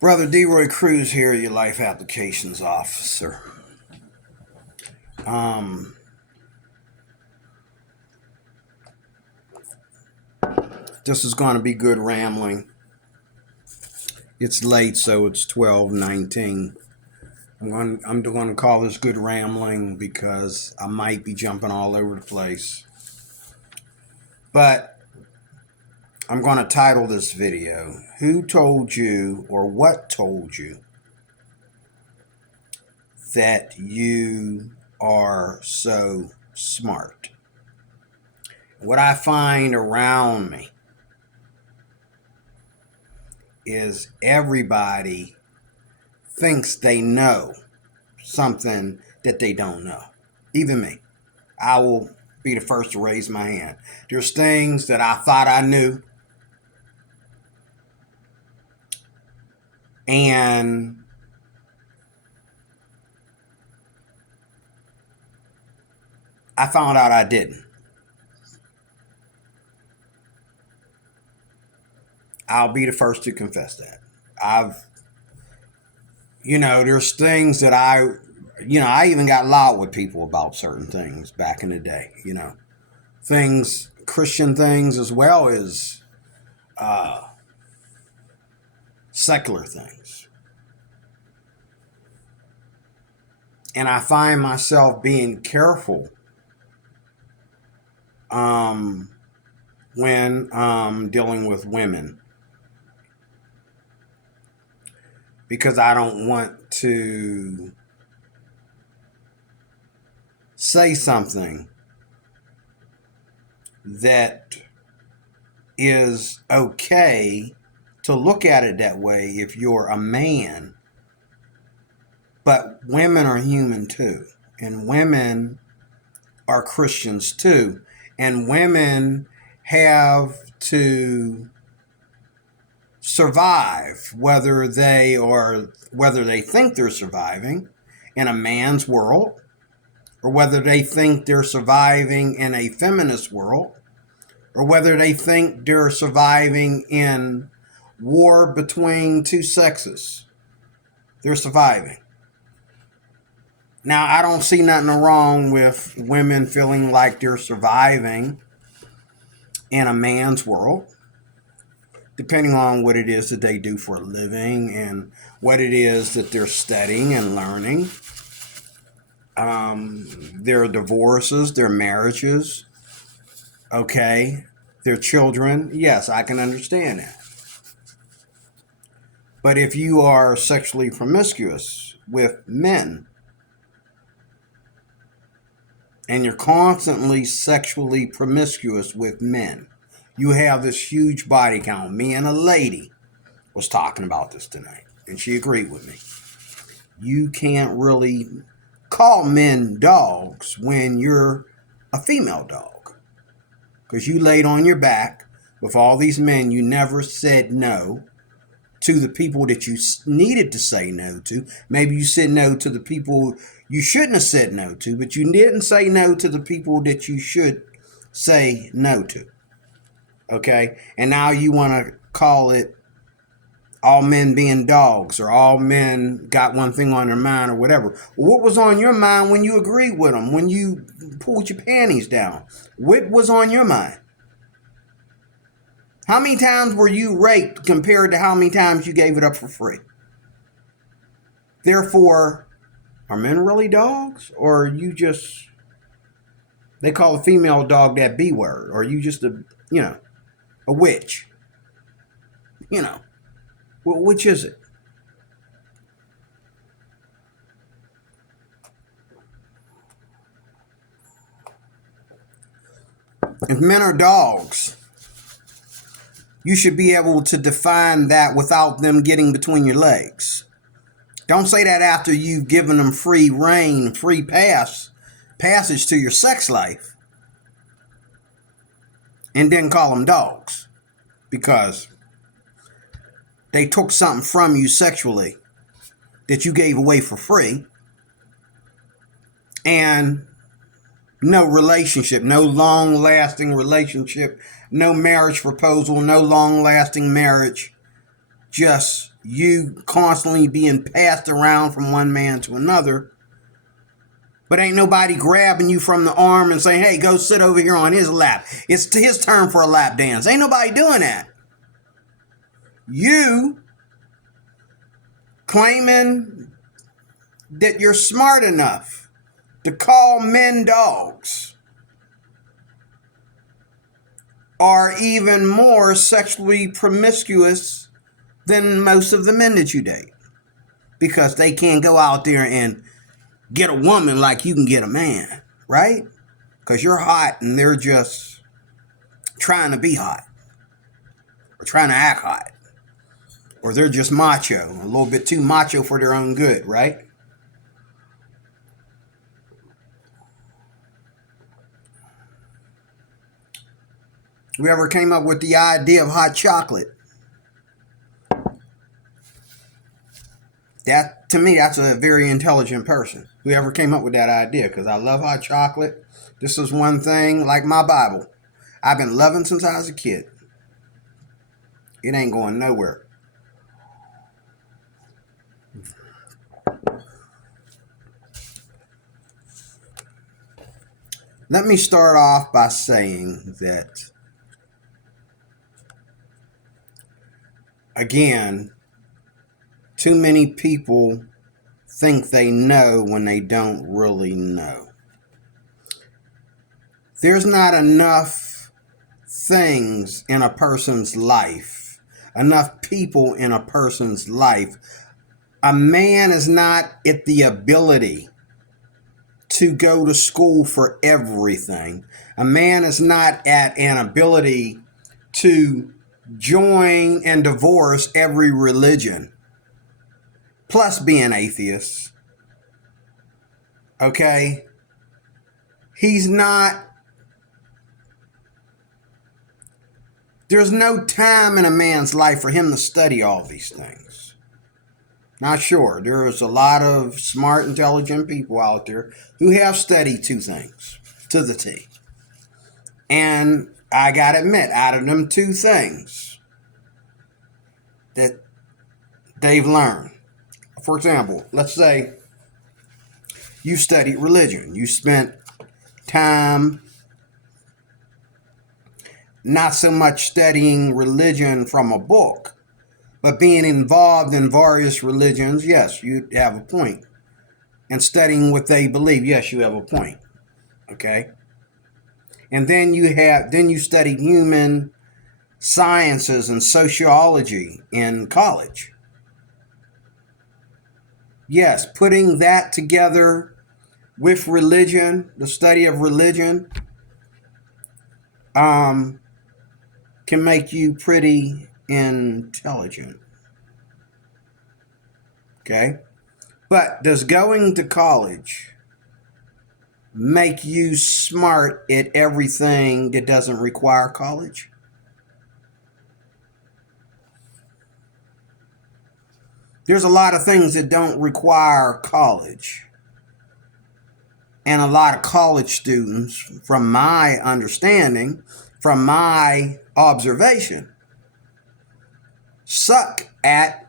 Brother Deroy Cruz here, your life applications officer. Um, this is going to be good rambling. It's late, so it's 12:19. I'm going to call this good rambling because I might be jumping all over the place. But I'm going to title this video, Who Told You or What Told You That You Are So Smart? What I find around me is everybody thinks they know something that they don't know. Even me. I will be the first to raise my hand. There's things that I thought I knew, and I found out I didn't. I'll be the first to confess that. There's things that I even got loud with people about certain things back in the day, things, Christian things as well as secular things. And I find myself being careful when dealing with women, because I don't want to say something that is okay to look at it that way if you're a man. But women are human too, and women are Christians too, and women have to survive, whether they think they're surviving in a man's world, or whether they think they're surviving in a feminist world, or whether they think they're surviving in war between two sexes. They're surviving. Now, I don't see nothing wrong with women feeling like they're surviving in a man's world, depending on what it is that they do for a living and what it is that they're studying and learning. Their divorces, their marriages, their children. Yes, I can understand that. But if you are sexually promiscuous with men, and you're constantly sexually promiscuous with men, you have this huge body count. Me and a lady was talking about this tonight, and she agreed with me. You can't really call men dogs when you're a female dog, because you laid on your back with all these men. You never said no to the people that you needed to say no to. Maybe you said no to the people you shouldn't have said no to, but you didn't say no to the people that you should say no to. Okay? And now you want to call it all men being dogs, or all men got one thing on their mind, or whatever. What was on your mind when you agreed with them, when you pulled your panties down? What was on your mind? How many times were you raped compared to how many times you gave it up for free? Therefore, are men really dogs? Or are you just, they call a female dog that B word? Or are you just a witch? Well, which is it? If men are dogs, you should be able to define that without them getting between your legs. Don't say that after you've given them free reign, free passage to your sex life, and then call them dogs because they took something from you sexually that you gave away for free, and no relationship, no long-lasting relationship, no marriage proposal, no long-lasting marriage just you constantly being passed around from one man to another, but ain't nobody grabbing you from the arm and saying, hey, go sit over here on his lap. It's his turn for a lap dance. Ain't nobody doing that. You claiming that you're smart enough to call men dogs are even more sexually promiscuous than most of the men that you date, because they can't go out there and get a woman like you can get a man, right? Because you're hot and they're just trying to be hot or trying to act hot, or they're just macho, a little bit too macho for their own good, right? Whoever came up with the idea of hot chocolate, that to me, that's a very intelligent person. Whoever came up with that idea, because I love hot chocolate. This is one thing, like my Bible, I've been loving since I was a kid. It ain't going nowhere. Let me start off by saying that, again, too many people think they know when they don't really know. There's not enough things in a person's life, enough people in a person's life. A man is not at the ability to go to school for everything. A man is not at an ability to join and divorce every religion, plus being atheist. Okay? He's not. There's no time in a man's life for him to study all these things. Now, sure, there's a lot of smart, intelligent people out there who have studied two things to the T. And I gotta admit, out of them two things that they've learned, for example, let's say you studied religion. You spent time not so much studying religion from a book, but being involved in various religions. Yes, you have a point. And studying what they believe. Yes, you have a point. Okay? And then you studied human sciences and sociology in college. Yes, putting that together with religion, the study of religion, can make you pretty intelligent. Okay? But does going to college make you smart at everything that doesn't require college? There's a lot of things that don't require college. And a lot of college students, from my understanding, from my observation, suck at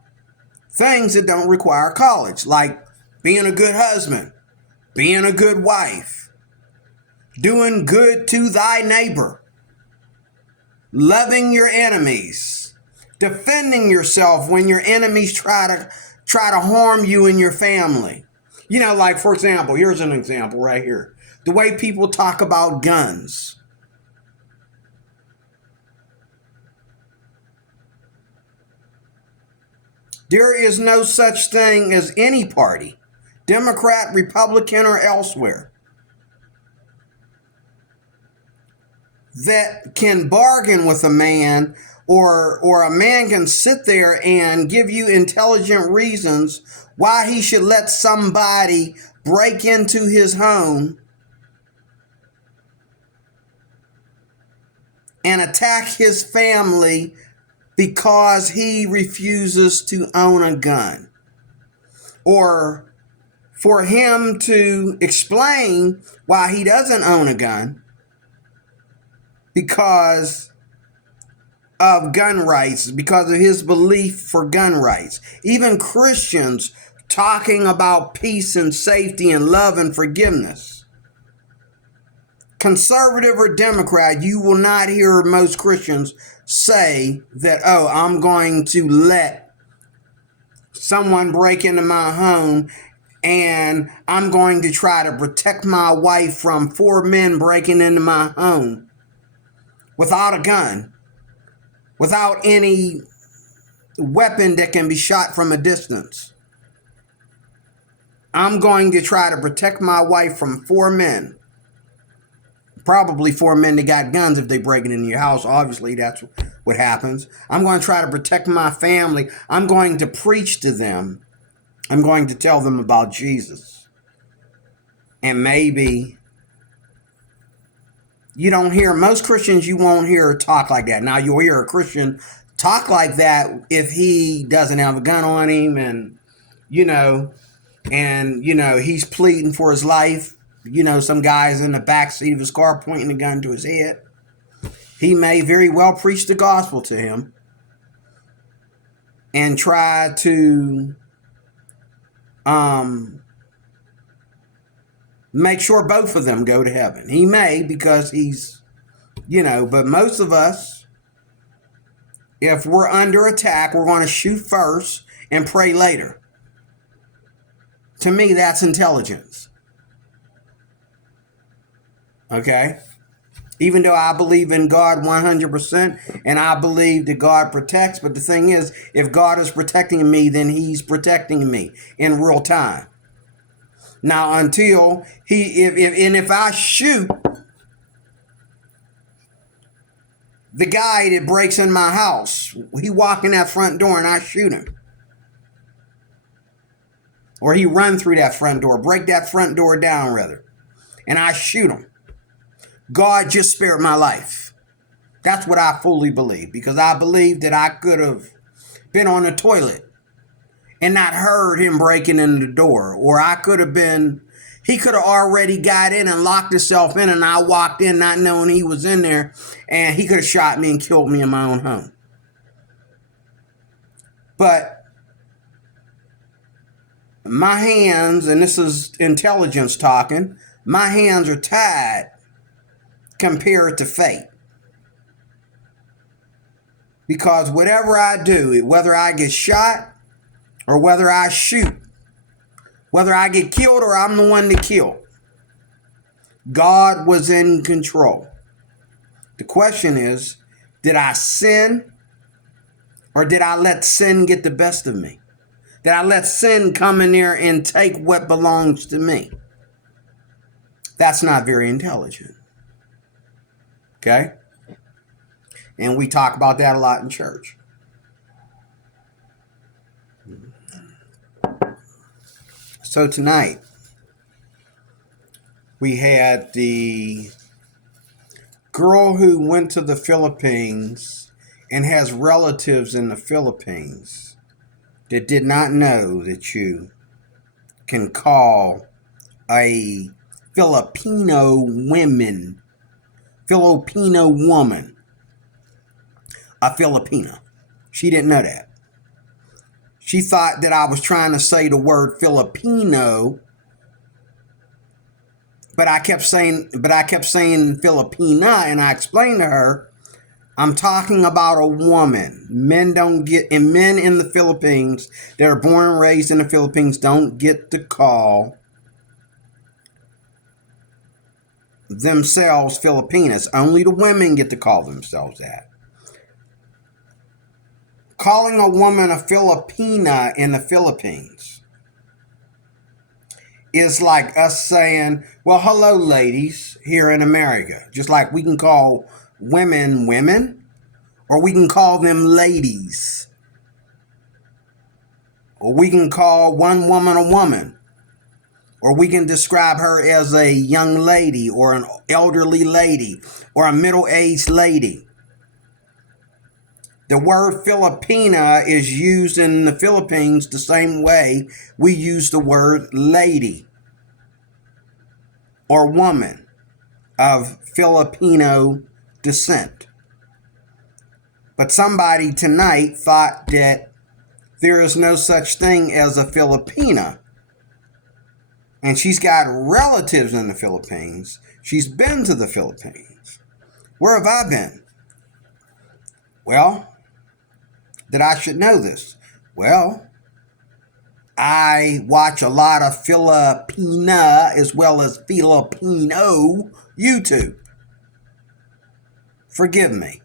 things that don't require college, like being a good husband, being a good wife, doing good to thy neighbor, loving your enemies, defending yourself when your enemies try to harm you and your family. You know, like, for example, here's an example right here. The way people talk about guns. There is no such thing as any party, Democrat, Republican, or elsewhere, that can bargain with a man, or a man can sit there and give you intelligent reasons why he should let somebody break into his home and attack his family because he refuses to own a gun. Or for him to explain why he doesn't own a gun because of gun rights, because of his belief for gun rights. Even Christians talking about peace and safety and love and forgiveness. Conservative or Democrat, you will not hear most Christians say that, oh, I'm going to let someone break into my home and I'm going to try to protect my wife from 4 men breaking into my home without a gun, without any weapon that can be shot from a distance. I'm going to try to protect my wife from 4 men. Probably 4 men that got guns if they break it into your house. Obviously, that's what happens. I'm going to try to protect my family. I'm going to preach to them. I'm going to tell them about Jesus. And maybe you don't hear, most Christians you won't hear talk like that. Now, you'll hear a Christian talk like that if he doesn't have a gun on him and, he's pleading for his life. Some guy's in the back seat of his car pointing a gun to his head. He may very well preach the gospel to him and try to make sure both of them go to heaven. He may, because he's, but most of us, if we're under attack, we're going to shoot first and pray later. To me, that's intelligence. Okay? Even though I believe in God 100% and I believe that God protects, but the thing is, if God is protecting me, then he's protecting me in real time. Now, until if I shoot the guy that breaks in my house, he walk in that front door and I shoot him. Or he run through that front door, break that front door down rather, and I shoot him. God just spared my life. That's what I fully believe, because I believe that I could have been on the toilet and not heard him breaking in the door. Or he could have already got in and locked himself in, and I walked in not knowing he was in there, and he could have shot me and killed me in my own home. But my hands, and this is intelligence talking, my hands are tied compared to fate. Because whatever I do, whether I get shot or whether I shoot, whether I get killed or I'm the one to kill, God was in control. The question is, did I sin, or did I let sin get the best of me? Did I let sin come in there and take what belongs to me? That's not very intelligent. Okay? And we talk about that a lot in church. So tonight, we had the girl who went to the Philippines and has relatives in the Philippines that did not know that you can call a Filipino woman a Filipina. She didn't know that. She thought that I was trying to say the word Filipino, but I kept saying Filipina, and I explained to her, I'm talking about a woman. Men in the Philippines that are born and raised in the Philippines don't get to call themselves Filipinas. Only the women get to call themselves that. Calling a woman a Filipina in the Philippines is like us saying, well, hello, ladies, here in America. Just like we can call women women, or we can call them ladies, or we can call one woman a woman, or we can describe her as a young lady, or an elderly lady, or a middle-aged lady. The word Filipina is used in the Philippines the same way we use the word lady or woman of Filipino descent. But somebody tonight thought that there is no such thing as a Filipina. And she's got relatives in the Philippines. She's been to the Philippines. Where have I been? Well, that I should know this. Well, I watch a lot of Filipina as well as Filipino YouTube. Forgive me.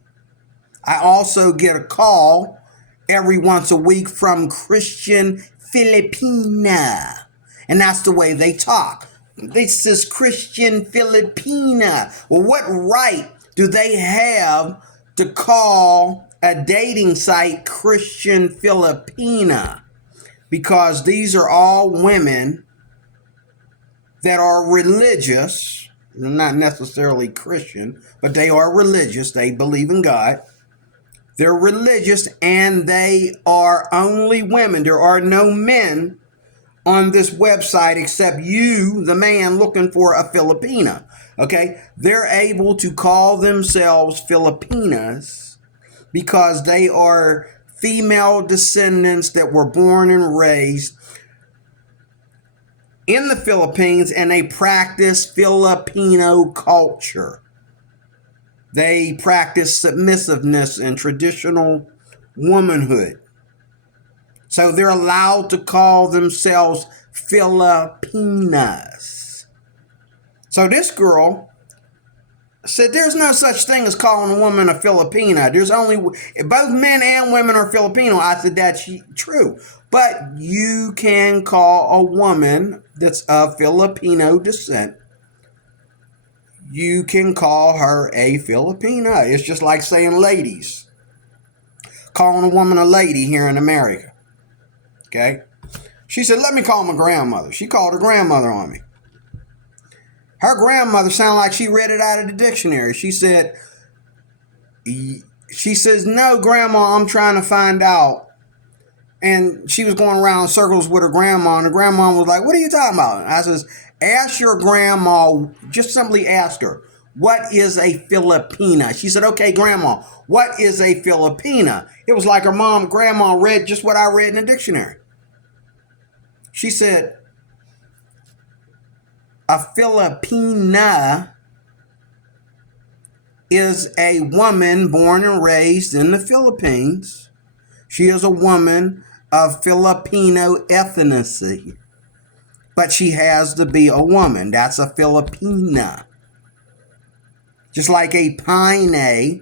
I also get a call every once a week from Christian Filipina. And that's the way they talk. This is Christian Filipina. Well, what right do they have to call a dating site Christian Filipina? Because these are all women that are religious. They're not necessarily Christian, but they are religious. They believe in God. They're religious, and they are only women. There are no men on this website except you, the man looking for a Filipina. Okay? They're able to call themselves Filipinas because they are female descendants that were born and raised in the Philippines, and they practice Filipino culture. They practice submissiveness and traditional womanhood. So they're allowed to call themselves Filipinas. So this girl said there's no such thing as calling a woman a Filipina. There's only, both men and women are Filipino. I said that's true. But you can call a woman that's of Filipino descent, you can call her a Filipina. It's just like saying ladies. Calling a woman a lady here in America. Okay? She said, let me call my grandmother. She called her grandmother on me. Her grandmother sounded like she read it out of the dictionary. She says, no, Grandma, I'm trying to find out. And she was going around in circles with her grandma, and the grandma was like, what are you talking about? And I says, ask your grandma, just simply ask her, what is a Filipina? She said, okay, Grandma, what is a Filipina? It was like her grandma read just what I read in the dictionary. She said, a Filipina is a woman born and raised in the Philippines. She is a woman of Filipino ethnicity, but she has to be a woman. That's a Filipina. Just like a Pinay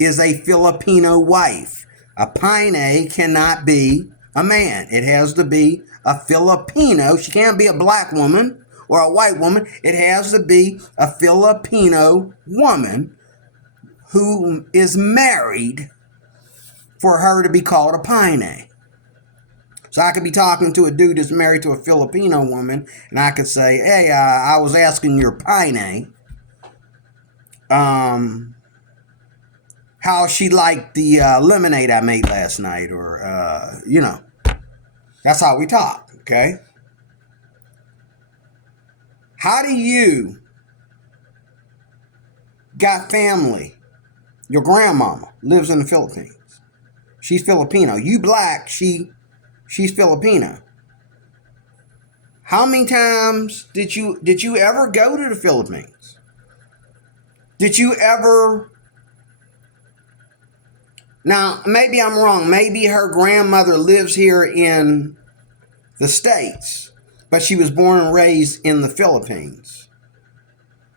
is a Filipino wife. A Pinay cannot be a man. It has to be a Filipino. She can't be a black woman or a white woman. It has to be a Filipino woman who is married for her to be called a Pinay. So I could be talking to a dude that's married to a Filipino woman, and I could say, hey, I was asking your Pinay how she liked the lemonade I made last night, or, that's how we talk, okay? How do you got family? Your grandmama lives in the Philippines. She's Filipino. You black, she's Filipino. How many times did you ever go to the Philippines? Did you ever? Now, maybe I'm wrong. Maybe her grandmother lives here in the States, but she was born and raised in the Philippines.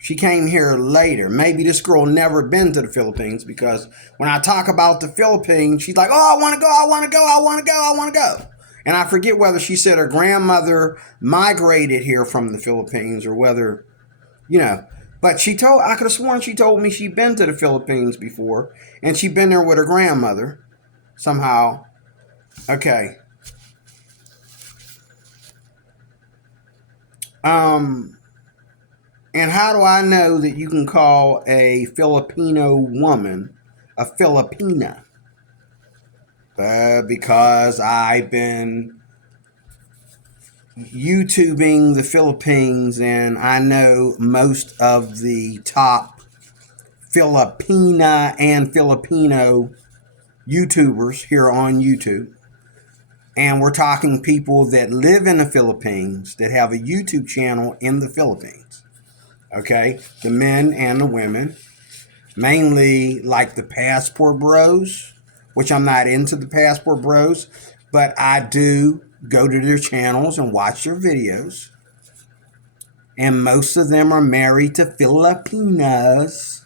She came here later. Maybe this girl never been to the Philippines, because when I talk about the Philippines, she's like, oh, I want to go, I want to go, I want to go, I want to go. And I forget whether she said her grandmother migrated here from the Philippines or whether, but I could have sworn she told me she'd been to the Philippines before, and she'd been there with her grandmother somehow. Okay. And how do I know that you can call a Filipino woman a Filipina? Because I've been YouTubing the Philippines, and I know most of the top Filipina and Filipino YouTubers here on YouTube. And we're talking people that live in the Philippines that have a YouTube channel in the Philippines. Okay? The men and the women. Mainly like the Passport Bros, which I'm not into the Passport Bros, but I do go to their channels and watch their videos. And most of them are married to Filipinas.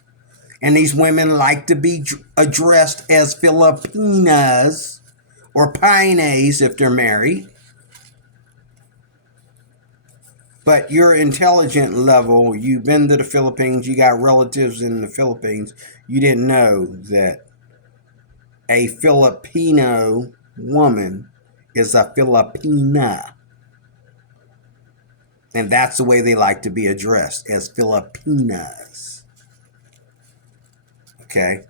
And these women like to be addressed as Filipinas or Pines if they're married. But your intelligent level, you've been to the Philippines, you got relatives in the Philippines, you didn't know that a Filipino woman is a Filipina. And that's the way they like to be addressed, as Filipinas. Okay?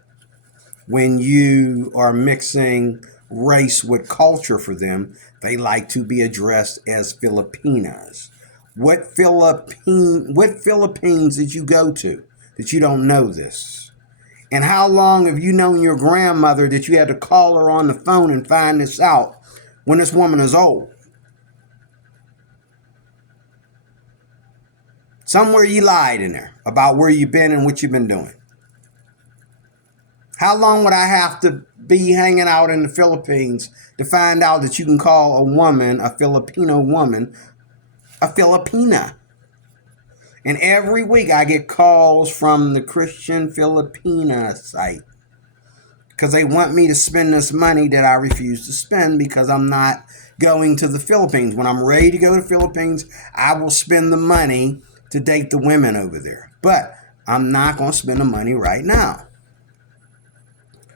When you are mixing race with culture for them, they like to be addressed as Filipinas. What Philippines did you go to that you don't know this? And how long have you known your grandmother that you had to call her on the phone and find this out when this woman is old? Somewhere you lied in there about where you've been and what you've been doing. How long would I have to be hanging out in the Philippines to find out that you can call a woman, a Filipino woman, a Filipina? And every week I get calls from the Christian Filipina site because they want me to spend this money that I refuse to spend because I'm not going to the Philippines. When I'm ready to go to the Philippines, I will spend the money to date the women over there. But I'm not going to spend the money right now.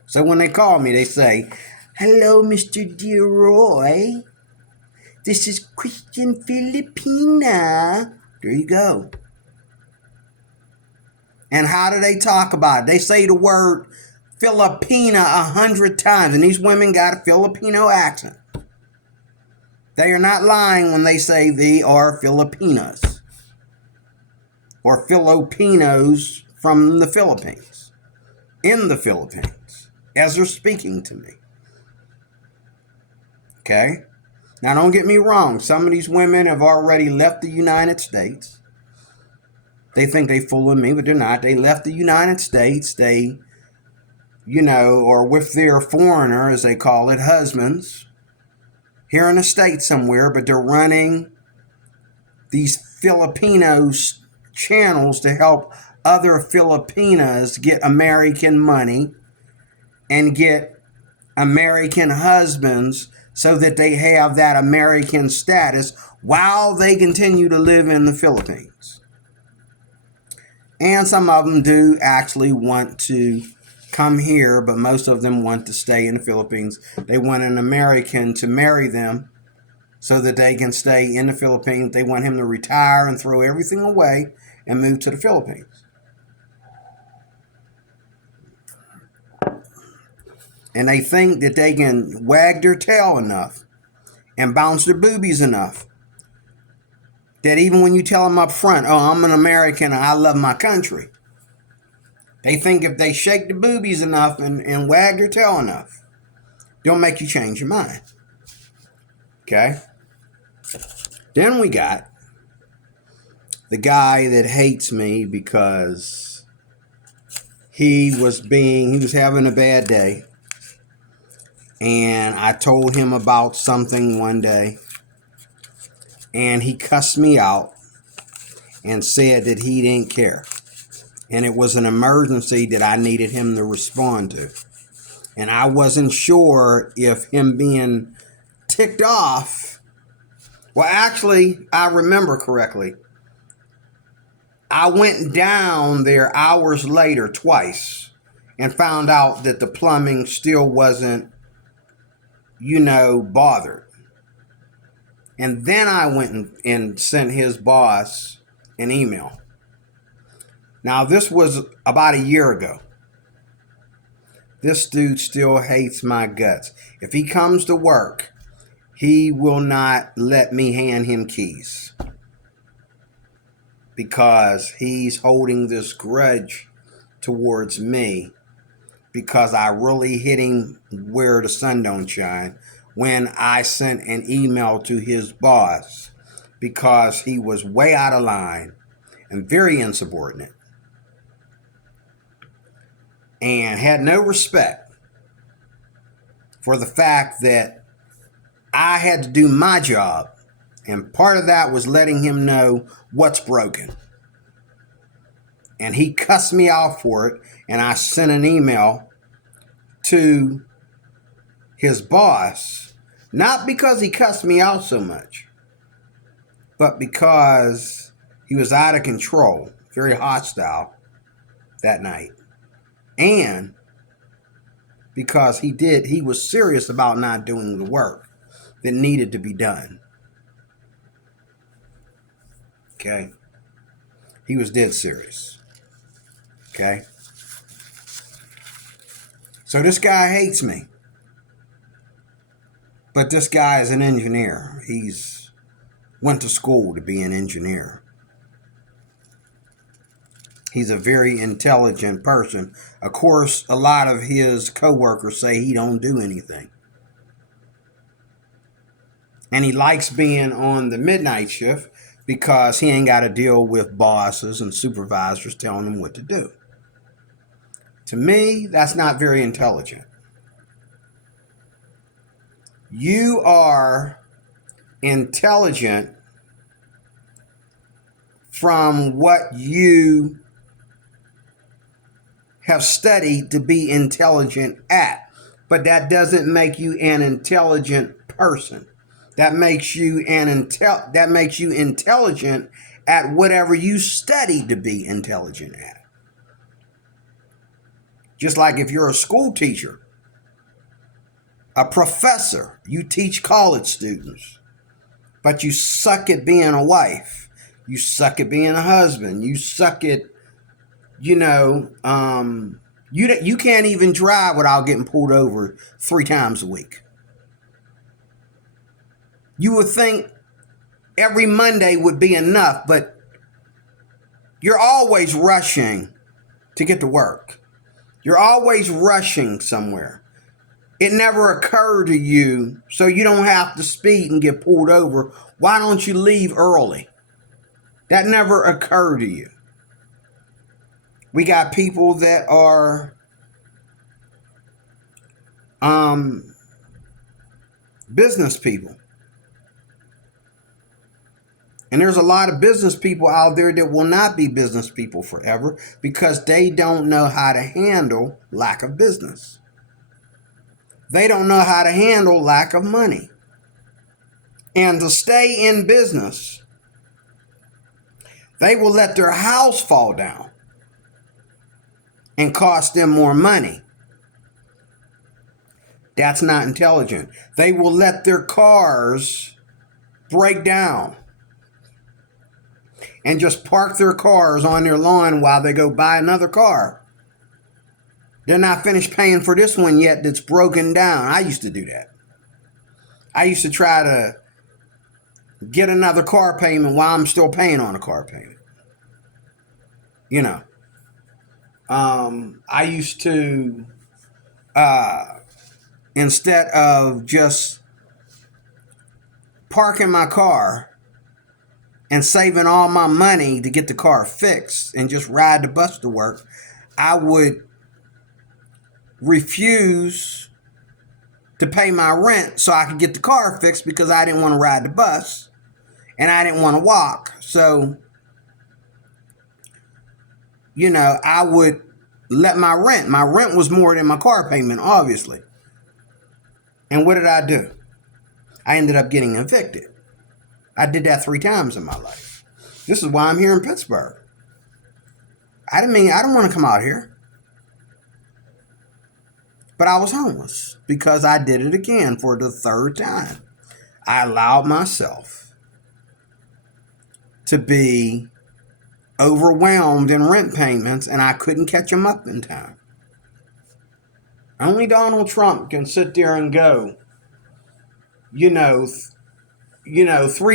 So when they call me, they say, "Hello, Mr. DeRoy. This is Christian Filipina." There you go. And how do they talk about it? They say the word Filipina 100 times, and these women got a Filipino accent. They are not lying when they say they are Filipinas or Filipinos from the Philippines, in the Philippines, as they're speaking to me. Okay? Now, don't get me wrong. Some of these women have already left the United States. They think they fooling me, but they're not. They left the United States. They, or with their foreigner, as they call it, husbands, here in the States somewhere, but they're running these Filipinos channels to help other Filipinas get American money and get American husbands so that they have that American status while they continue to live in the Philippines. And some of them do actually want to come here, but most of them want to stay in the Philippines. They want an American to marry them so that they can stay in the Philippines. They want him to retire and throw everything away and move to the Philippines. And they think that they can wag their tail enough and bounce their boobies enough that even when you tell them up front, "Oh, I'm an American and I love my country," they think if they shake the boobies enough and wag their tail enough, they'll make you change your mind. Okay? Then we got the guy that hates me because he was having a bad day. And I told him about something one day. And he cussed me out and said that he didn't care. And it was an emergency that I needed him to respond to. And I wasn't sure if him being ticked off. Well, actually, I remember correctly. I went down there hours later twice and found out that the plumbing still wasn't, bothered. And then I went and sent his boss an email. Now, this was about a year ago. This dude still hates my guts. If he comes to work, he will not let me hand him keys because he's holding this grudge towards me because I really hit him where the sun don't shine when I sent an email to his boss because he was way out of line and very insubordinate and had no respect for the fact that I had to do my job. And part of that was letting him know what's broken. And he cussed me out for it. And I sent an email to his boss, not because he cussed me out so much, but because he was out of control, very hostile that night. And because he was serious about not doing the work that needed to be done. Okay? He was dead serious. Okay? So this guy hates me. But this guy is an engineer. He's went to school to be an engineer. He's a very intelligent person. Of course, a lot of his coworkers say he don't do anything. And he likes being on the midnight shift because he ain't got to deal with bosses and supervisors telling him what to do. To me, that's not very intelligent. You are intelligent from what you have studied to be intelligent at, but that doesn't make you an intelligent person. That makes you intelligent at whatever you studied to be intelligent at. Just like if you're a school teacher, a professor, you teach college students, but you suck at being a wife, you suck at being a husband, you suck at, you can't even drive without getting pulled over 3 times a week. You would think every Monday would be enough, but you're always rushing to get to work. You're always rushing somewhere. It never occurred to you, so you don't have to speed and get pulled over. Why don't you leave early? That never occurred to you. We got people that are business people. And there's a lot of business people out there that will not be business people forever because they don't know how to handle lack of business. They don't know how to handle lack of money. And to stay in business, they will let their house fall down and cost them more money. That's not intelligent. They will let their cars break down and just park their cars on their lawn while they go buy another car. They're not finished paying for this one yet that's broken down. I used to do that. I used to try to get another car payment while I'm still paying on a car payment. I used to, instead of just parking my car and saving all my money to get the car fixed and just ride the bus to work, I would refuse to pay my rent so I could get the car fixed because I didn't want to ride the bus and I didn't want to walk. So, I would let my rent was more than my car payment, obviously. And what did I do? I ended up getting evicted. I did that 3 times in my life. This is why I'm here in Pittsburgh. I don't want to come out here. But I was homeless because I did it again for the 3rd time. I allowed myself to be overwhelmed in rent payments and I couldn't catch them up in time. Only Donald Trump can sit there and go, 3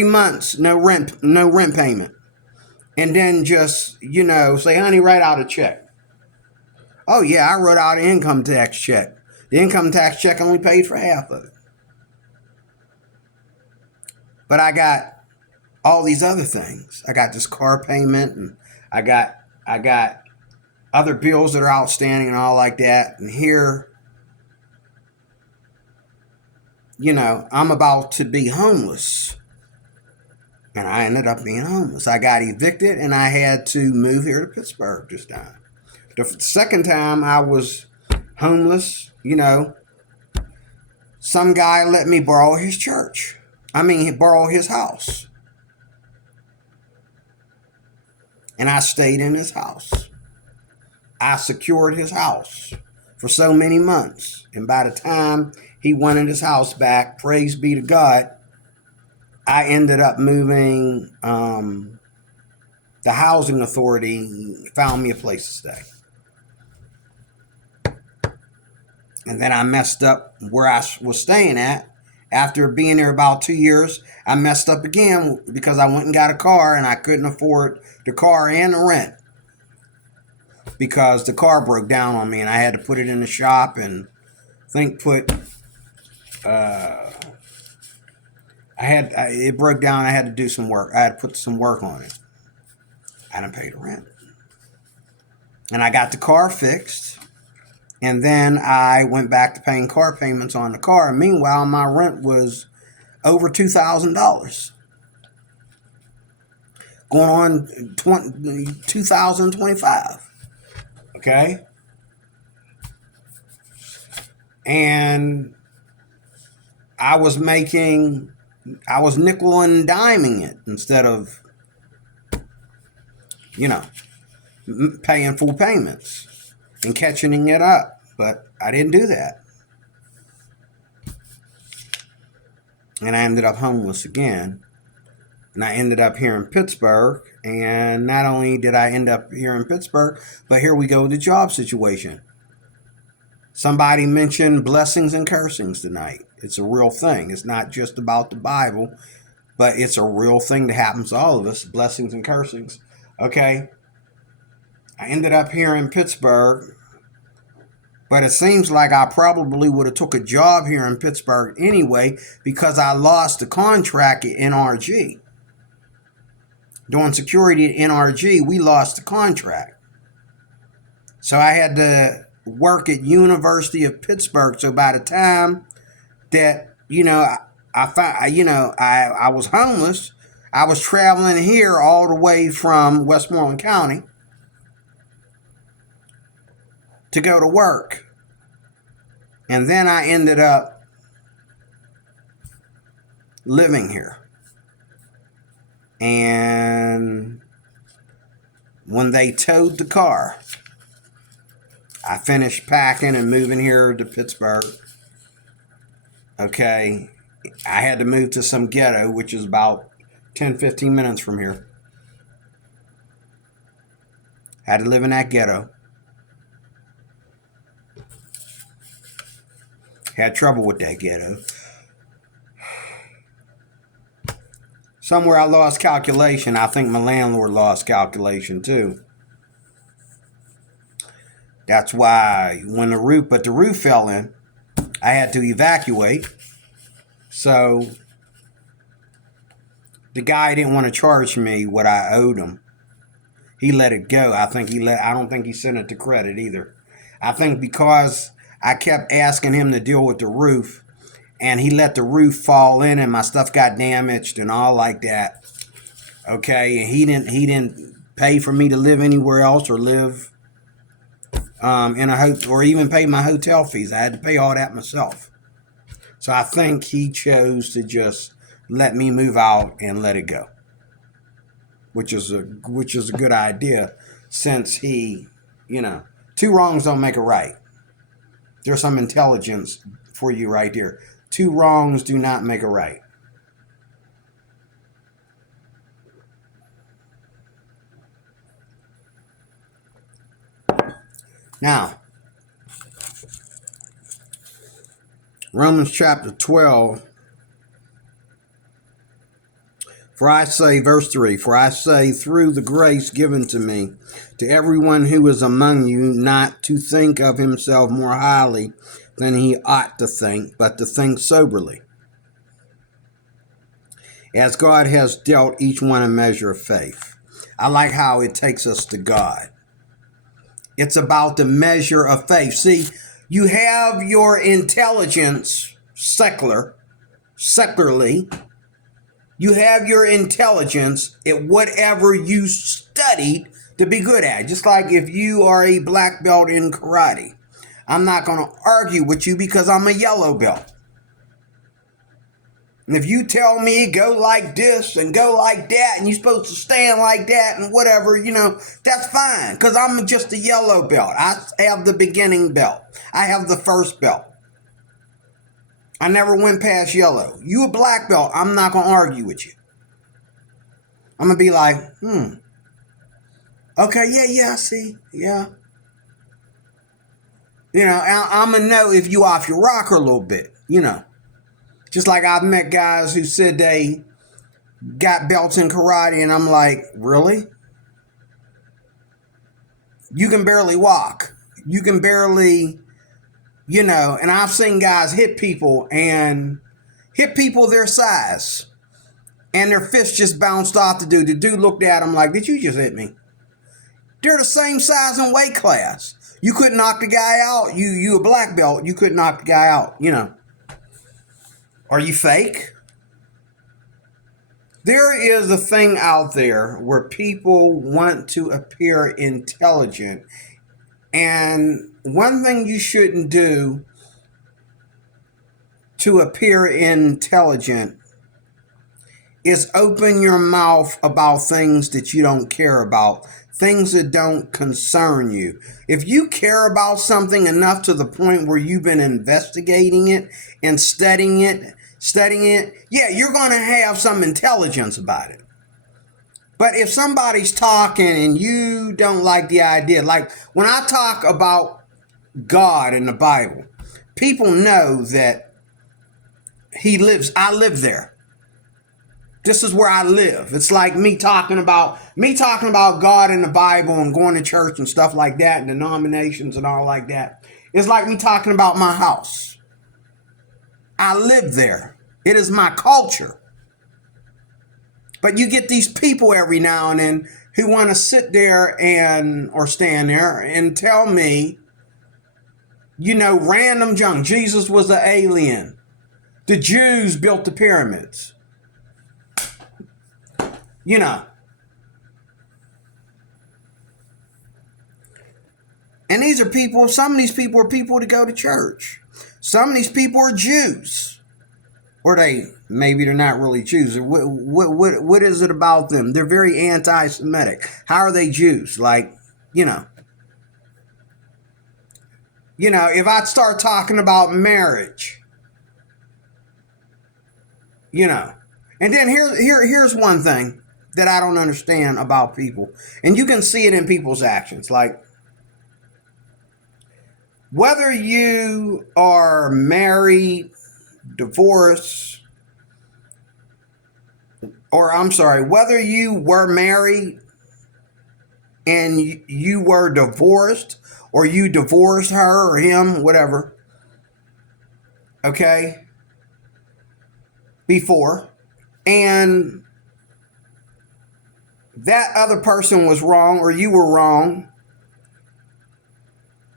months, no rent payment. And then just, say, honey, write out a check. Oh yeah, I wrote out an income tax check. The income tax check only paid for half of it. But I got all these other things. I got this car payment, and I got other bills that are outstanding and all like that. And here, I'm about to be homeless. And I ended up being homeless. I got evicted and I had to move here to Pittsburgh this time. The second time I was homeless, some guy let me borrow his church. Borrow his house. And I stayed in his house. I secured his house for so many months. And by the time he wanted his house back, praise be to God, I ended up moving. The housing authority found me a place to stay. And then I messed up where I was staying at. After being there about 2 years, I messed up again because I went and got a car and I couldn't afford the car and the rent because the car broke down on me and I had to put it in the shop and it broke down. I had to do some work. I had to put some work on it. I didn't pay the rent. And I got the car fixed. And then I went back to paying car payments on the car. And meanwhile, my rent was over $2,000. Going on 2025. Okay? And I was nickel and diming it instead of, paying full payments and catching it up. But I didn't do that. And I ended up homeless again. And I ended up here in Pittsburgh. And not only did I end up here in Pittsburgh, but here we go with the job situation. Somebody mentioned blessings and cursings tonight. It's a real thing. It's not just about the Bible, but it's a real thing that happens to all of us, blessings and cursings. Okay? I ended up here in Pittsburgh, but it seems like I probably would have took a job here in Pittsburgh anyway because I lost the contract at NRG. Doing security at NRG, we lost the contract. So I had to work at University of Pittsburgh. So by the time that, I was homeless, I was traveling here all the way from Westmoreland County to go to work. And then I ended up living here. And when they towed the car, I finished packing and moving here to Pittsburgh. Okay. I had to move to some ghetto, which is about 10, 15 minutes from here. Had to live in that ghetto. Had trouble with that ghetto. Somewhere I lost calculation. I think my landlord lost calculation too. That's why when the roof fell in, I had to evacuate. So the guy didn't want to charge me what I owed him. He let it go. I don't think he sent it to credit either. I think because I kept asking him to deal with the roof and he let the roof fall in and my stuff got damaged and all like that. Okay, and he didn't pay for me to live anywhere else or live in a hotel or even pay my hotel fees. I had to pay all that myself. So I think he chose to just let me move out and let it go, which is a good idea since he, two wrongs don't make a right. There's some intelligence for you right there. Two wrongs do not make a right. Now, Romans chapter 12, For I say, verse 3, for I say through the grace given to me, to everyone who is among you, not to think of himself more highly than he ought to think, but to think soberly, as God has dealt each one a measure of faith. I like how it takes us to God. It's about the measure of faith. See, you have your intelligence secularly. You have your intelligence at whatever you studied to be good at. Just like if you are a black belt in karate, I'm not going to argue with you because I'm a yellow belt. And if you tell me go like this and go like that and you're supposed to stand like that and whatever, that's fine because I'm just a yellow belt. I have the beginning belt. I have the first belt. I never went past yellow. You a black belt, I'm not going to argue with you. I'm going to be like, okay, yeah, I see, yeah. I'm going to know if you off your rocker a little bit, Just like I've met guys who said they got belts in karate, and I'm like, really? You can barely walk. You can barely, and I've seen guys hit people their size, and their fist just bounced off the dude. The dude looked at him like, did you just hit me? They're the same size and weight class. You couldn't knock the guy out. You a black belt. You couldn't knock the guy out, Are you fake? There is a thing out there where people want to appear intelligent. And one thing you shouldn't do to appear intelligent is open your mouth about things that you don't care about, things that don't concern you. If you care about something enough to the point where you've been investigating it and studying it, yeah, you're going to have some intelligence about it. But if somebody's talking and you don't like the idea, like when I talk about God in the Bible, people know that he lives, I live there. This is where I live. It's like me talking about God in the Bible and going to church and stuff like that and denominations and all like that. It's like me talking about my house. I live there. It is my culture. But you get these people every now and then who want to sit there or stand there and tell me, random junk. Jesus was an alien. The Jews built the pyramids. And these are people, some of these people are people to go to church. Some of these people are Jews. Or maybe they're not really Jews. What is it about them? They're very anti-Semitic. How are they Jews? If I start talking about marriage, and then here's one thing that I don't understand about people, and you can see it in people's actions, like whether you are married, divorced, whether you were married and you were divorced, or you divorced her or him, whatever, okay, before, and that other person was wrong or you were wrong,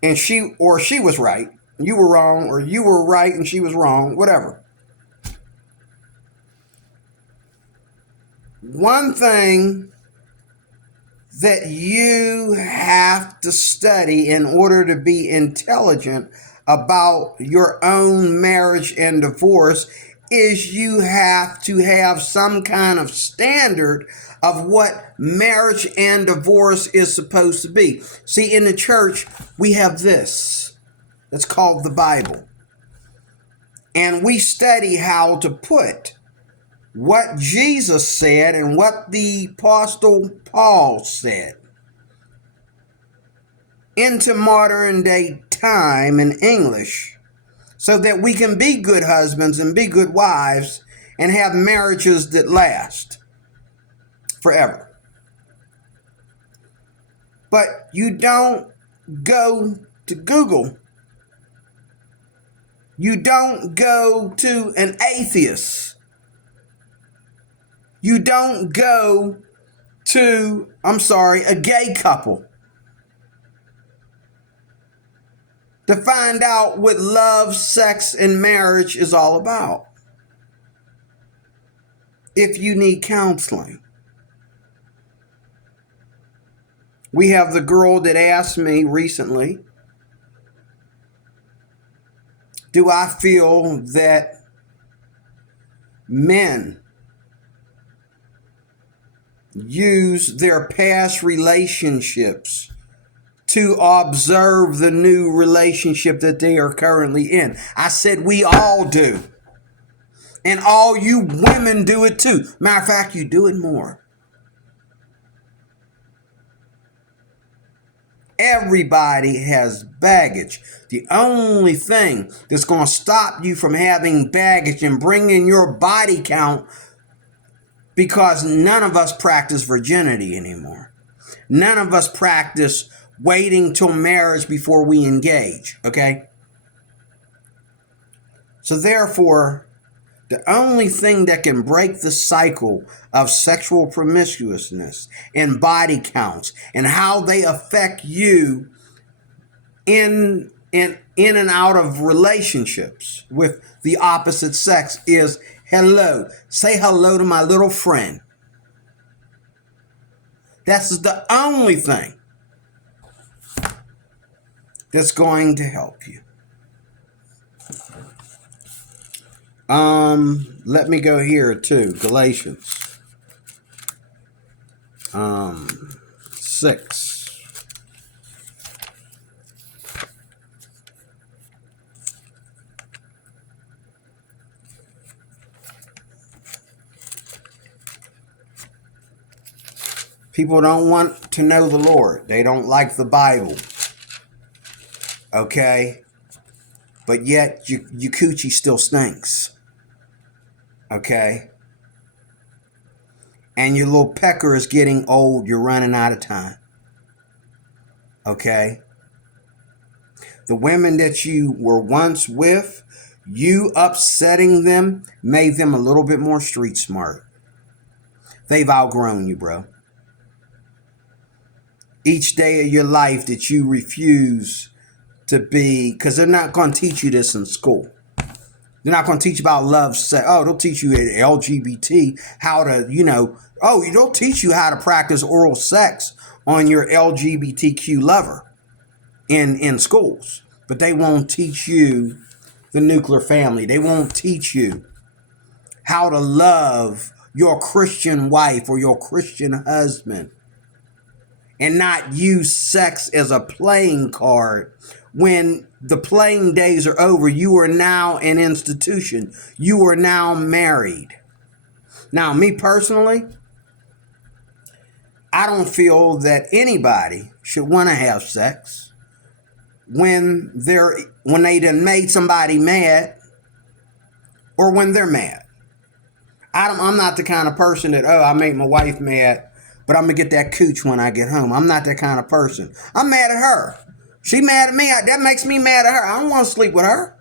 and she was right, you were wrong, or you were right and she was wrong, whatever. One thing that you have to study in order to be intelligent about your own marriage and divorce is you have to have some kind of standard of what marriage and divorce is supposed to be. See, in the church, we have this. It's called the Bible. And we study how to put what Jesus said and what the Apostle Paul said into modern day time in English, so that we can be good husbands and be good wives and have marriages that last. forever. But you don't go to Google. You don't go to an atheist. You don't go to, a gay couple to find out what love, sex, and marriage is all about. If you need counseling. We have the girl that asked me recently, do I feel that men use their past relationships to observe the new relationship that they are currently in? I said we all do. And all you women do it too. Matter of fact, you do it more. Everybody has baggage. The only thing that's going to stop you from having baggage and bringing your body count, because none of us practice virginity anymore. None of us practice waiting till marriage before we engage, okay? So therefore, the only thing that can break the cycle of sexual promiscuousness and body counts and how they affect you in and out of relationships with the opposite sex is hello. Say hello to my little friend. That's the only thing that's going to help you. Let me go here too. Galatians 6. People don't want to know the Lord. They don't like the Bible. Okay? But yet your coochie still stinks. Okay? And your little pecker is getting old. You're running out of time. Okay? The women that you were once with, you upsetting them made them a little bit more street smart. They've outgrown you, bro. Each day of your life that you refuse to be, because they're not going to teach you this in school. They're not going to teach about love, sex. Oh, they'll teach you at LGBT how to, they'll teach you how to practice oral sex on your LGBTQ lover in schools. But they won't teach you the nuclear family. They won't teach you how to love your Christian wife or your Christian husband and not use sex as a playing card. When the playing days are over, you are now an institution. You are now married. Now, me personally, I don't feel that anybody should want to have sex when they done made somebody mad or when they're mad. I'm not the kind of person that, I made my wife mad, but I'm going to get that cooch when I get home. I'm not that kind of person. I'm mad at her. She mad at me. That makes me mad at her. I don't want to sleep with her.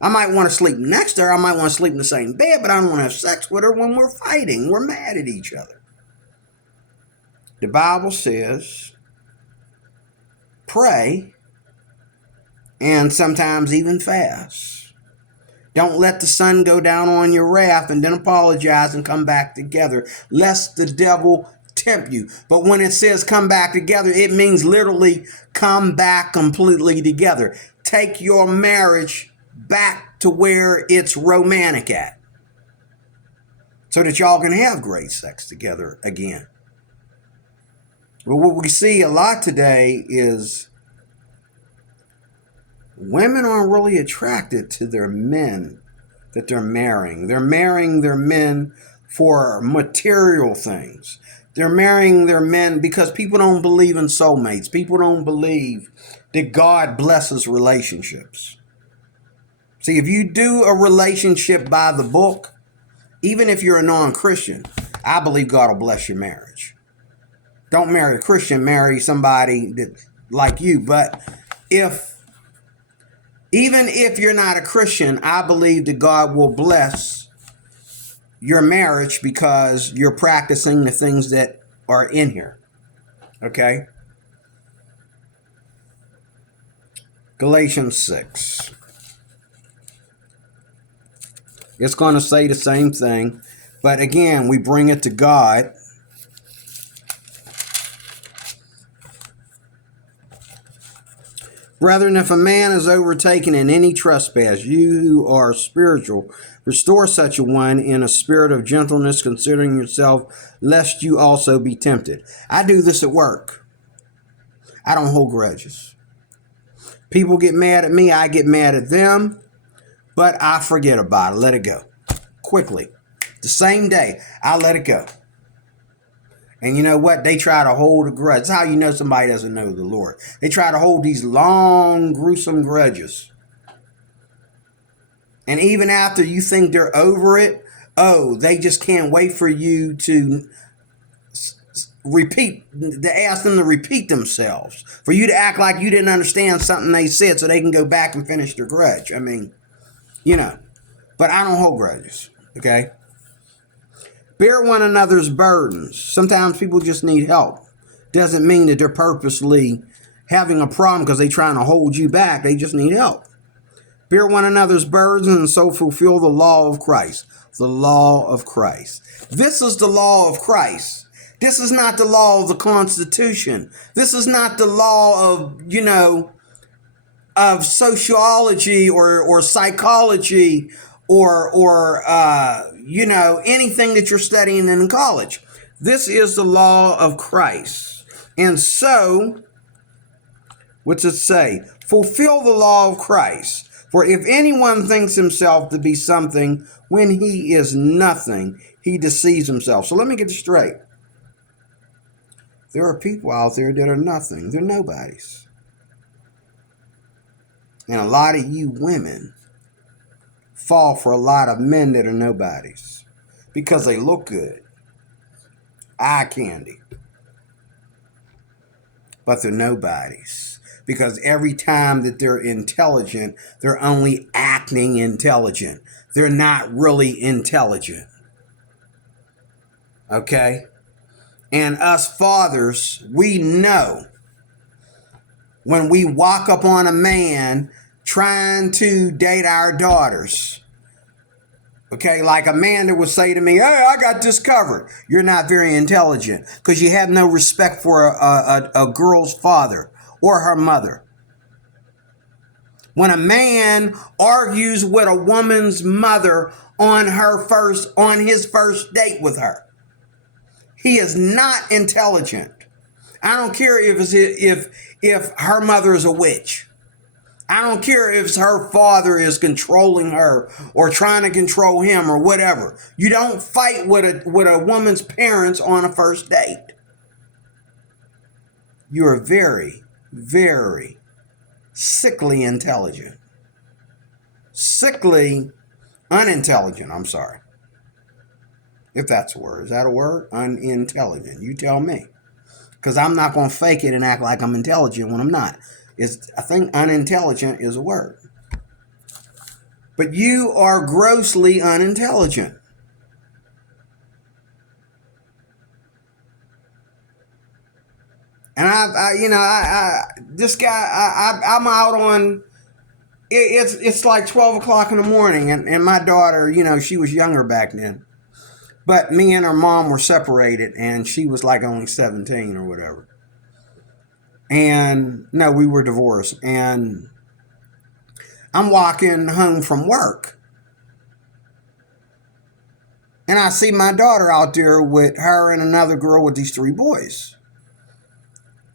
I might want to sleep next to her. I might want to sleep in the same bed, but I don't want to have sex with her when we're fighting. We're mad at each other. The Bible says, pray and sometimes even fast. Don't let the sun go down on your wrath and then apologize and come back together, lest the devil tempt you. But when it says come back together, it means literally come back completely together. Take your marriage back to where it's romantic at, so that y'all can have great sex together again. But what we see a lot today is women aren't really attracted to their men that they're marrying. They're marrying their men for material things. They're marrying their men because people don't believe in soulmates. People don't believe that God blesses relationships. See, if you do a relationship by the book, even if you're a non-Christian, I believe God will bless your marriage. Don't marry a Christian, marry somebody that like you. But even if you're not a Christian, I believe that God will bless your marriage because you're practicing the things that are in here. Okay? Galatians 6. It's going to say the same thing. But again, we bring it to God. Brethren, if a man is overtaken in any trespass, you who are spiritual, restore such a one in a spirit of gentleness, considering yourself, lest you also be tempted. I do this at work. I don't hold grudges. People get mad at me, I get mad at them, but I forget about it. Let it go. Quickly. The same day, I let it go. And you know what? They try to hold a grudge. That's how you know somebody doesn't know the Lord. They try to hold these long, gruesome grudges. And even after you think they're over it, they just can't wait for you to ask them to repeat themselves. For you to act like you didn't understand something they said so they can go back and finish their grudge. I mean, but I don't hold grudges, okay? Bear one another's burdens. Sometimes people just need help. Doesn't mean that they're purposely having a problem because they're trying to hold you back. They just need help. Bear one another's burdens and so fulfill the law of Christ. The law of Christ. This is the law of Christ. This is not the law of the Constitution. This is not the law of sociology or psychology or anything that you're studying in college. This is the law of Christ. And so, what's it say? Fulfill the law of Christ. For if anyone thinks himself to be something when he is nothing, he deceives himself. So let me get this straight. There are people out there that are nothing. They're nobodies. And a lot of you women fall for a lot of men that are nobodies because they look good. Eye candy. But they're nobodies. Because every time that they're intelligent, they're only acting intelligent. They're not really intelligent. Okay? And us fathers, we know when we walk up on a man trying to date our daughters. Okay, like Amanda would say to me, hey, I got this covered. You're not very intelligent because you have no respect for a girl's father or her mother. When a man argues with a woman's mother on his first date with her, he is not intelligent. I don't care if her mother is a witch. I don't care if her father is controlling her or trying to control him or whatever. You don't fight with a woman's parents on a first date. You are very, very sickly intelligent. Sickly unintelligent, I'm sorry. If that's a word. Is that a word? Unintelligent. You tell me. Because I'm not going to fake it and act like I'm intelligent when I'm not. I think unintelligent is a word. But you are grossly unintelligent. And this guy, I'm out on, it's like 12 o'clock in the morning. And my daughter, she was younger back then. But me and her mom were separated and she was like only 17 or whatever. And no, we were divorced. And I'm walking home from work. And I see my daughter out there with her and another girl with these 3 boys.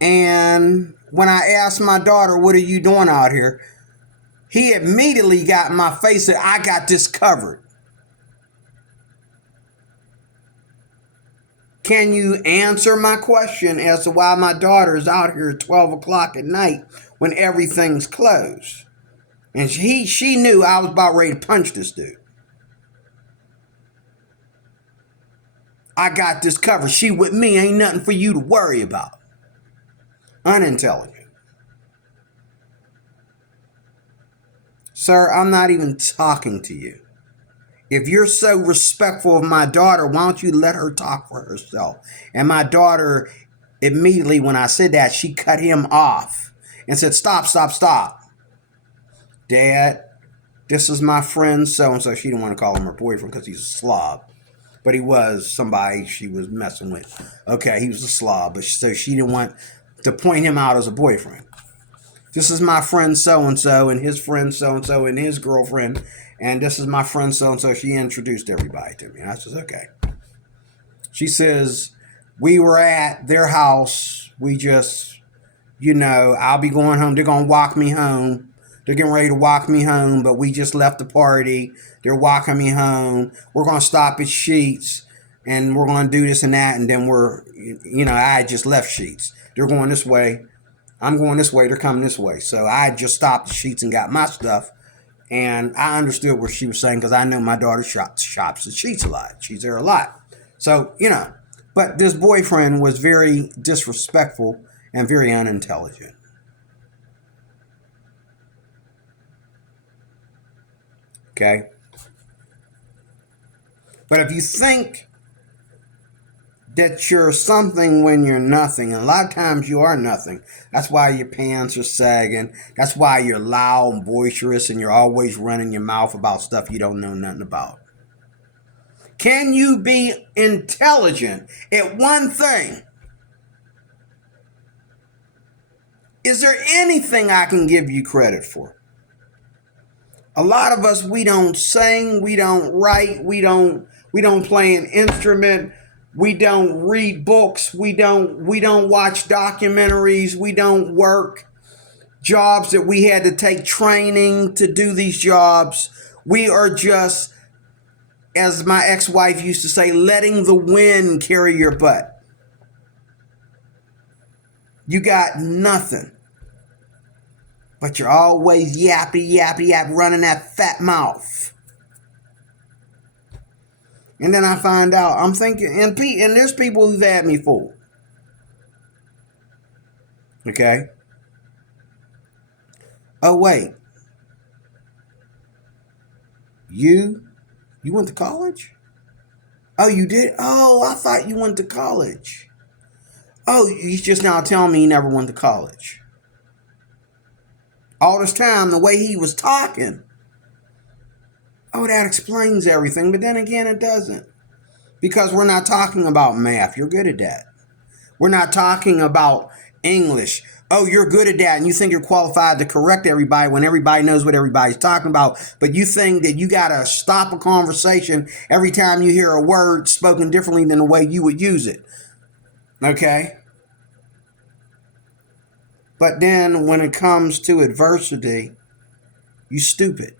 And when I asked my daughter, what are you doing out here? He immediately got in my face and said, I got this covered. Can you answer my question as to why my daughter is out here at 12 o'clock at night when everything's closed? And she knew I was about ready to punch this dude. I got this covered. She with me. Ain't nothing for you to worry about. Unintelligent. Sir, I'm not even talking to you. If you're so respectful of my daughter, why don't you let her talk for herself? And my daughter, immediately when I said that, she cut him off and said, stop, stop, stop. Dad, this is my friend so-and-so. She didn't want to call him her boyfriend because he's a slob. But he was somebody she was messing with. Okay, he was a slob, but so she didn't want to point him out as a boyfriend. This is my friend so-and-so and his friend so-and-so and his girlfriend. And this is my friend so-and-so. She introduced everybody to me. And I says, okay. She says, we were at their house. We just, I'll be going home. They're going to walk me home. They're getting ready to walk me home, but we just left the party. They're walking me home. We're going to stop at Sheetz, and we're going to do this and that. And then I just left Sheetz. They're going this way. I'm going this way. They're coming this way. So I just stopped at Sheetz and got my stuff. And I understood what she was saying because I know my daughter shops at Sheetz a lot. She's there a lot. So, but this boyfriend was very disrespectful and very unintelligent. Okay? But if you think that you're something when you're nothing, and a lot of times you are nothing. That's why your pants are sagging. That's why you're loud and boisterous and you're always running your mouth about stuff you don't know nothing about. Can you be intelligent at one thing? Is there anything I can give you credit for? A lot of us, we don't sing, we don't write, we don't play an instrument. We don't read books. We don't watch documentaries. We don't work jobs that we had to take training to do these jobs. We are just, as my ex-wife used to say, letting the wind carry your butt. You got nothing. But you're always yappy, running that fat mouth. And then I find out, I'm thinking, and there's people who've had me fooled. Okay? Oh, wait. You went to college? Oh, you did? Oh, I thought you went to college. Oh, he's just now telling me he never went to college. All this time, the way he was talking, oh, that explains everything. But then again, it doesn't. Because we're not talking about math. You're good at that. We're not talking about English. Oh, you're good at that. And you think you're qualified to correct everybody when everybody knows what everybody's talking about. But you think that you got to stop a conversation every time you hear a word spoken differently than the way you would use it. Okay? But then when it comes to adversity, you stupid.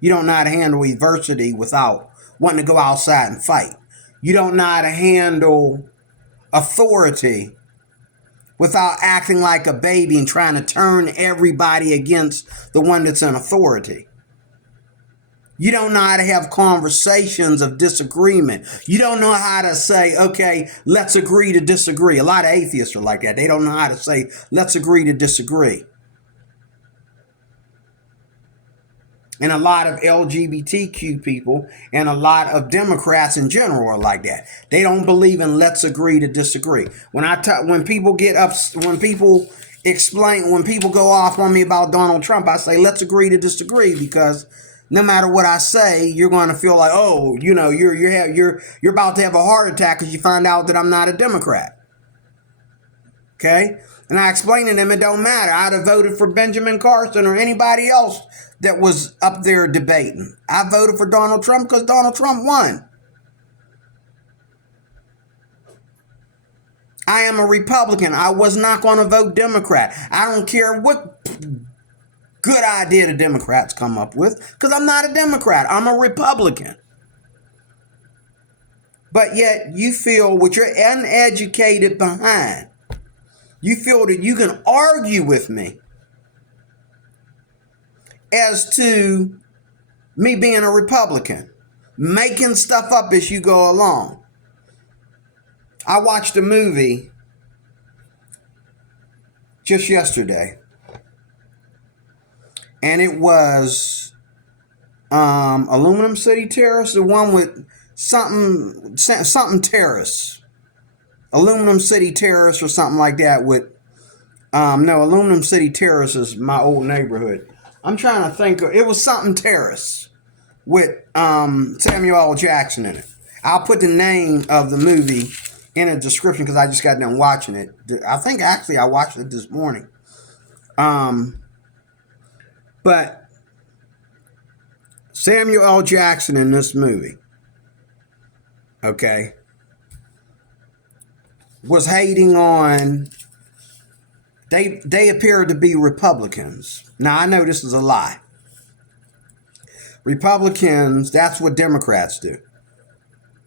You don't know how to handle adversity without wanting to go outside and fight. You don't know how to handle authority without acting like a baby and trying to turn everybody against the one that's in authority. You don't know how to have conversations of disagreement. You don't know how to say, okay, let's agree to disagree. A lot of atheists are like that. They don't know how to say, let's agree to disagree. And a lot of LGBTQ people and a lot of Democrats in general are like that. They don't believe in let's agree to disagree. When people go off on me about Donald Trump, I say let's agree to disagree, because no matter what I say, you're going to feel like, oh, you're about to have a heart attack because you find out that I'm not a Democrat. Okay? And I explained to them it don't matter. I'd have voted for Benjamin Carson or anybody else that was up there debating. I voted for Donald Trump because Donald Trump won. I am a Republican. I was not going to vote Democrat. I don't care what good idea the Democrats come up with, because I'm not a Democrat. I'm a Republican. But yet you feel, with your uneducated behind, you feel that you can argue with me as to me being a Republican, making stuff up as you go along. I watched a movie just yesterday, and it was Aluminum City Terrace, the one with something Terrace, Aluminum City Terrace or something like that. With no, Aluminum City Terrace is my old neighborhood. I'm trying to think. It was something Terrace with Samuel L. Jackson in it. I'll put the name of the movie in a description because I just got done watching it. I think actually I watched it this morning. But Samuel L. Jackson in this movie, okay, was hating on, they appeared to be Republicans. Now, I know this is a lie. Republicans, that's what Democrats do.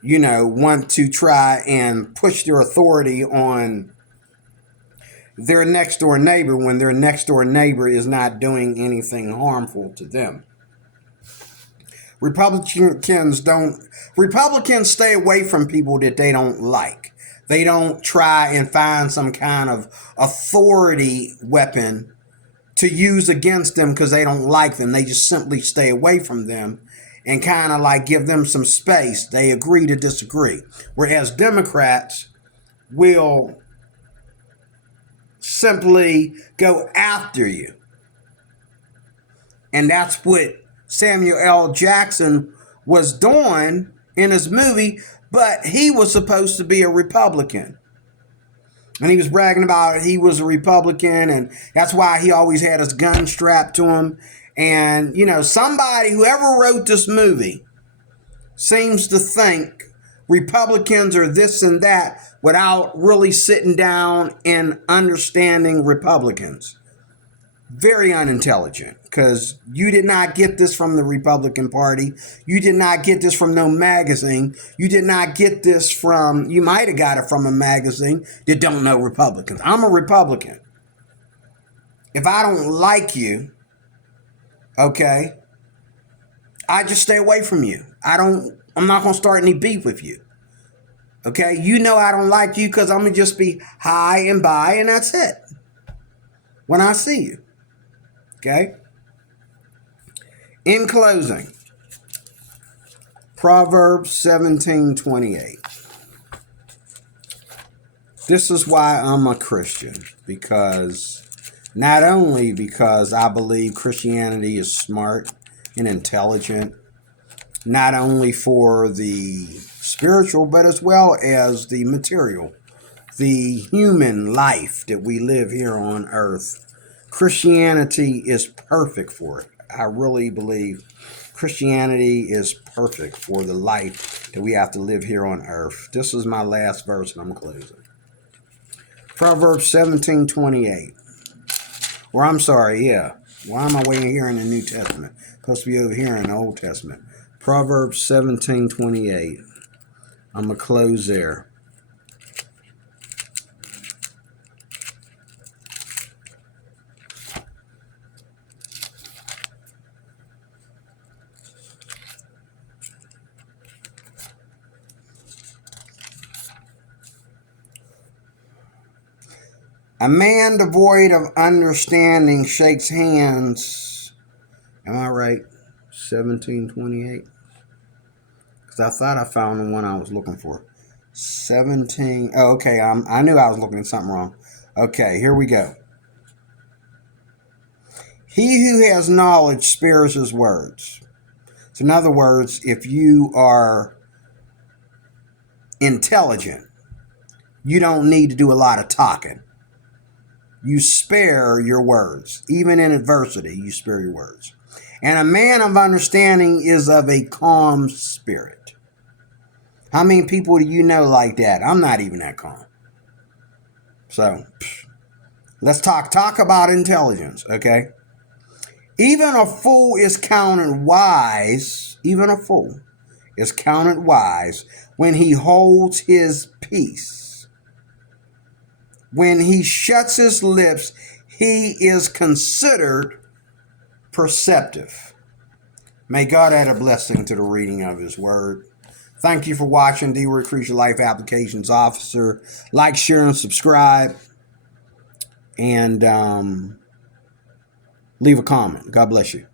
You know, want to try and push their authority on their next door neighbor when their next door neighbor is not doing anything harmful to them. Republicans stay away from people that they don't like. They don't try and find some kind of authority weapon to use against them because they don't like them. They just simply stay away from them and kind of like give them some space. They agree to disagree. Whereas Democrats will simply go after you. And that's what Samuel L. Jackson was doing in his movie, but he was supposed to be a Republican. And he was bragging about it. He was a Republican, and that's why he always had his gun strapped to him. And, you know, whoever wrote this movie seems to think Republicans are this and that without really sitting down and understanding Republicans. Very unintelligent, because you did not get this from the Republican Party. You did not get this from no magazine. You did not get this from, you might have got it from a magazine that don't know Republicans. I'm a Republican. If I don't like you, okay, I just stay away from you. I'm not going to start any beef with you. Okay, you know I don't like you because I'm going to just be high and by, and that's it when I see you. Okay? In closing, Proverbs 17:28. This is why I'm a Christian, not only because I believe Christianity is smart and intelligent, not only for the spiritual, but as well as the material, the human life that we live here on earth. Christianity is perfect for it. I really believe Christianity is perfect for the life that we have to live here on earth. This is my last verse and I'm closing. Proverbs 17:28. Or I'm sorry, yeah. Why am I waiting here in the New Testament? Supposed to be over here in the Old Testament. Proverbs 17:28. I'm going to close there. A man devoid of understanding shakes hands. Am I right? 17:28? Because I thought I found the one I was looking for. 17. Oh, okay. I knew I was looking at something wrong. Okay, here we go. He who has knowledge spares his words. So in other words, if you are intelligent, you don't need to do a lot of talking. You spare your words. Even in adversity, you spare your words. And a man of understanding is of a calm spirit. How many people do you know like that? I'm not even that calm. So, let's talk about intelligence, okay? Even a fool is counted wise. Even a fool is counted wise when he holds his peace. When he shuts his lips, he is considered perceptive. May God add a blessing to the reading of his word. Thank you for watching. D. Recruit Your Life Applications Officer. Like, share, and subscribe. And leave a comment. God bless you.